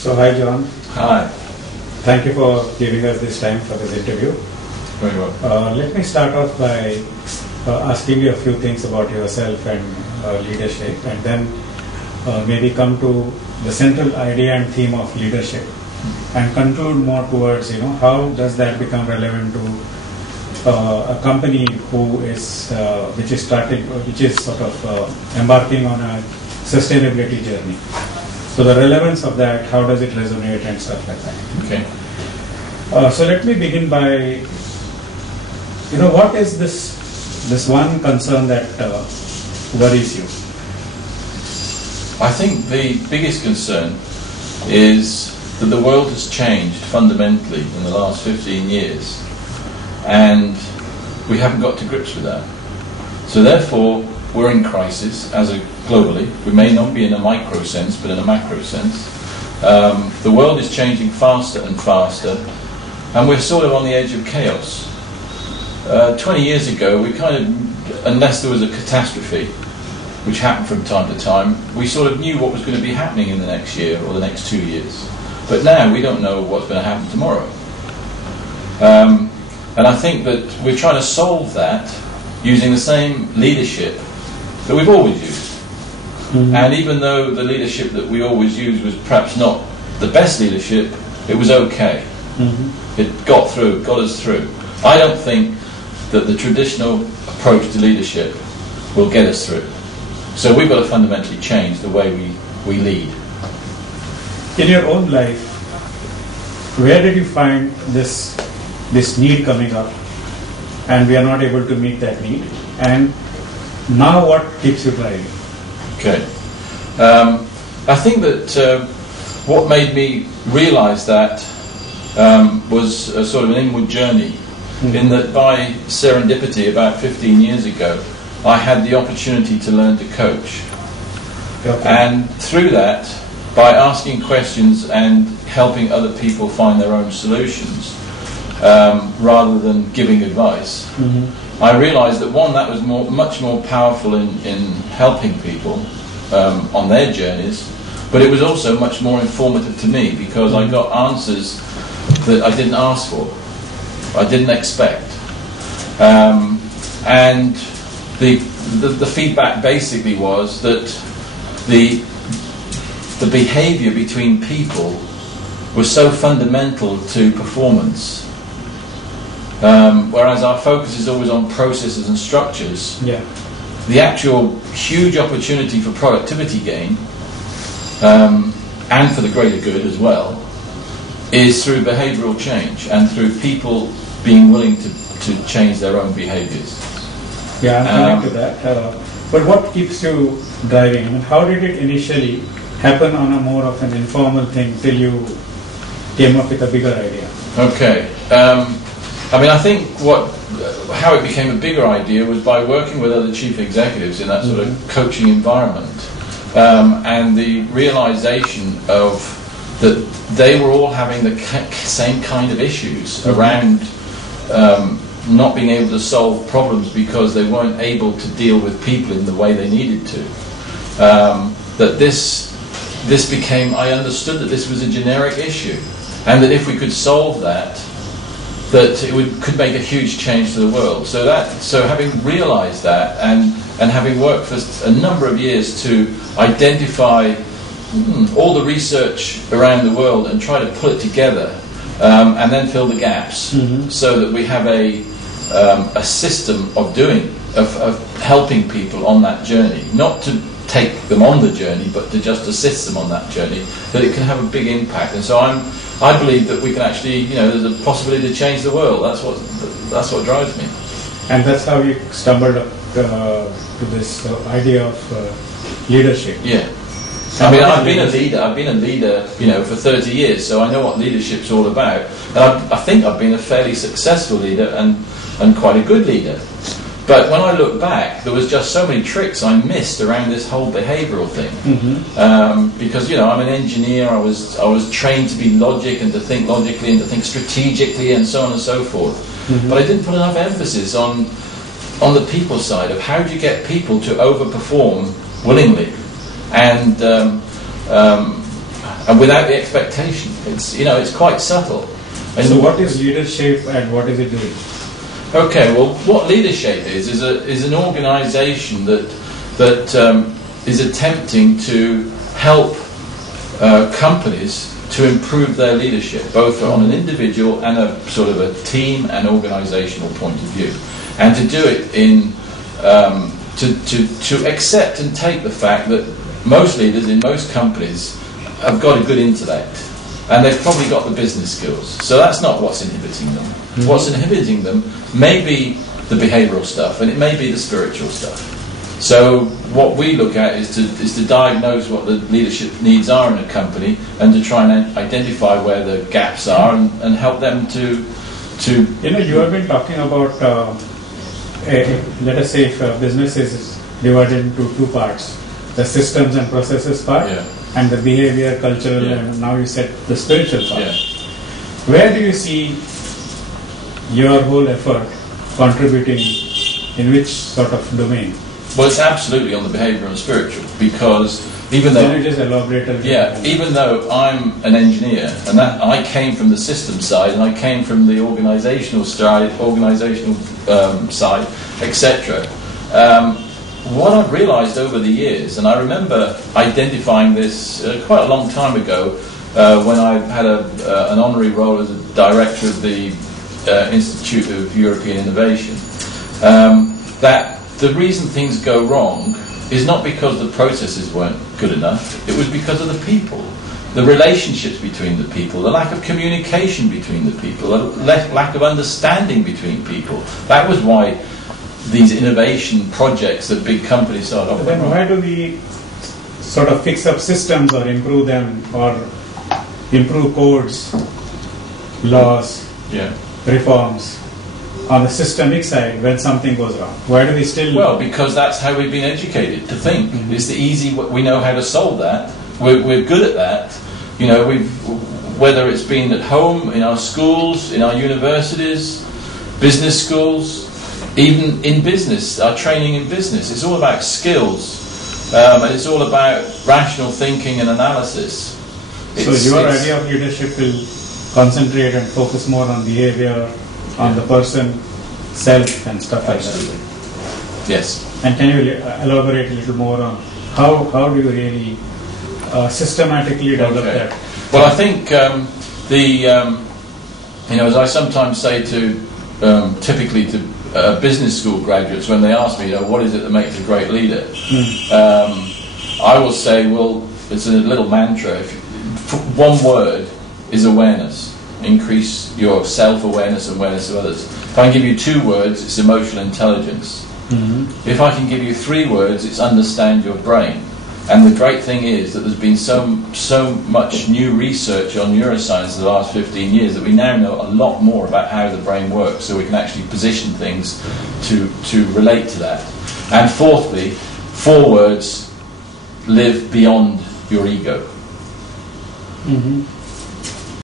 So hi John. Hi. Thank you for giving us this time for this interview. Very well. Let me start off by asking you a few things about yourself and LeaderShape, and then maybe come to the central idea and theme of leadership, and conclude more towards how does that become relevant to a company which is sort of embarking on a sustainability journey. So the relevance of that, how does it resonate and stuff like that. Okay. So let me begin by, what is this one concern that worries you? I think the biggest concern is that the world has changed fundamentally in the last 15 years, and we haven't got to grips with that. So therefore, we're in crisis globally. We may not be in a micro sense, but in a macro sense. The world is changing faster and faster, and we're sort of on the edge of chaos. 20 years ago, we kind of, unless there was a catastrophe, which happened from time to time, we sort of knew what was going to be happening in the next year or the next 2 years. But now we don't know what's going to happen tomorrow. And I think that we're trying to solve that using the same leadership that we've always used. Mm-hmm. And even though the leadership that we always used was perhaps not the best leadership, it was okay. Mm-hmm. It got us through. I don't think that the traditional approach to leadership will get us through. So we've got to fundamentally change the way we lead. In your own life, where did you find this need coming up, and we are not able to meet that need? And now what keeps you driving? Okay. I think that what made me realise that was a sort of an inward journey, in that by serendipity about 15 years ago, I had the opportunity to learn to coach. Okay. And through that, by asking questions and helping other people find their own solutions, rather than giving advice, I realised that that was much more powerful in helping people on their journeys, but it was also much more informative to me, because I got answers that I didn't ask for, I didn't expect, and the feedback basically was that the behaviour between people was so fundamental to performance. Whereas our focus is always on processes and structures, the actual huge opportunity for productivity gain, and for the greater good as well, is through behavioural change and through people being willing to change their own behaviours. Yeah, I'm coming to that. But what keeps you driving? I mean, how did it initially happen on a more of an informal thing till you came up with a bigger idea? Okay. I think how it became a bigger idea was by working with other chief executives in that sort of coaching environment, and the realization of that they were all having the same kind of issues around not being able to solve problems because they weren't able to deal with people in the way they needed to. That this became, I understood that this was a generic issue, and that if we could solve that it could make a huge change to the world. So having realised that, and having worked for a number of years to identify all the research around the world and try to pull it together, and then fill the gaps, so that we have a system of helping people on that journey, not to take them on the journey, but to just assist them on that journey, that it can have a big impact. And so I believe that we can actually, there's a possibility to change the world. That's what drives me. And that's how you stumbled up to this idea of leadership. Yeah. I've been a leader, for 30 years, so I know what leadership's all about. And I think I've been a fairly successful leader and quite a good leader. But when I look back, there was just so many tricks I missed around this whole behavioural thing. Because I'm an engineer. I was trained to be logic and to think logically and to think strategically and so on and so forth. But I didn't put enough emphasis on the people side of how do you get people to overperform willingly, and and without the expectation. It's, you know, it's quite subtle. And so what is LeaderShape and what is it doing? Okay, well, what LeaderShape is an organisation that is attempting to help companies to improve their leadership, both on an individual and a sort of a team and organisational point of view, and to do it in to accept and take the fact that most leaders in most companies have got a good intellect and they've probably got the business skills. So that's not what's inhibiting them. Mm-hmm. What's inhibiting them may be the behavioural stuff, and it may be the spiritual stuff. So what we look at is to diagnose what the leadership needs are in a company, and to try and identify where the gaps are, and help them to. You know, you have been talking about, let us say, if a business is divided into two parts, the systems and processes part, yeah, and the behavior, cultural, yeah, and now you said the spiritual part. Yeah. Where do you see your whole effort contributing, in which sort of domain? Well, it's absolutely on the behavioural and spiritual, because even though... Can you just elaborate a little? Yeah, even though I'm an engineer, and that I came from the system side, and I came from the organisational side, etc. What I've realised over the years, and I remember identifying this quite a long time ago, when I had an honorary role as a director of the Institute of European Innovation, that the reason things go wrong is not because the processes weren't good enough, it was because of the people, the relationships between the people, the lack of communication between the people, the lack of understanding between people. That was why these innovation projects that big companies started off. Then why do we sort of fix up systems or improve them, or improve codes, laws, yeah, reforms on the systemic side when something goes wrong? Why do we still... Well, because that's how we've been educated to think. Mm-hmm. It's the easy... We know how to solve that. We're good at that. You know, whether it's been at home, in our schools, in our universities, business schools, even in business, our training in business. It's all about skills, and it's all about rational thinking and analysis. So your idea of leadership will concentrate and focus more on behavior, on the person, self, and stuff like absolutely. That. Yes. And can you elaborate a little more on how do you really systematically develop that? Well, I think you know, as I sometimes say to typically to business school graduates when they ask me, you know, what is it that makes a great leader? I will say, well, it's a little mantra. One word is awareness. Increase your self-awareness and awareness of others. If I can give you 2 words, it's emotional intelligence. Mm-hmm. If I can give you 3 words, it's understand your brain. And the great thing is that there's been so much new research on neuroscience in the last 15 years that we now know a lot more about how the brain works, so we can actually position things to relate to that. And fourthly, 4 words: live beyond your ego. Mm-hmm.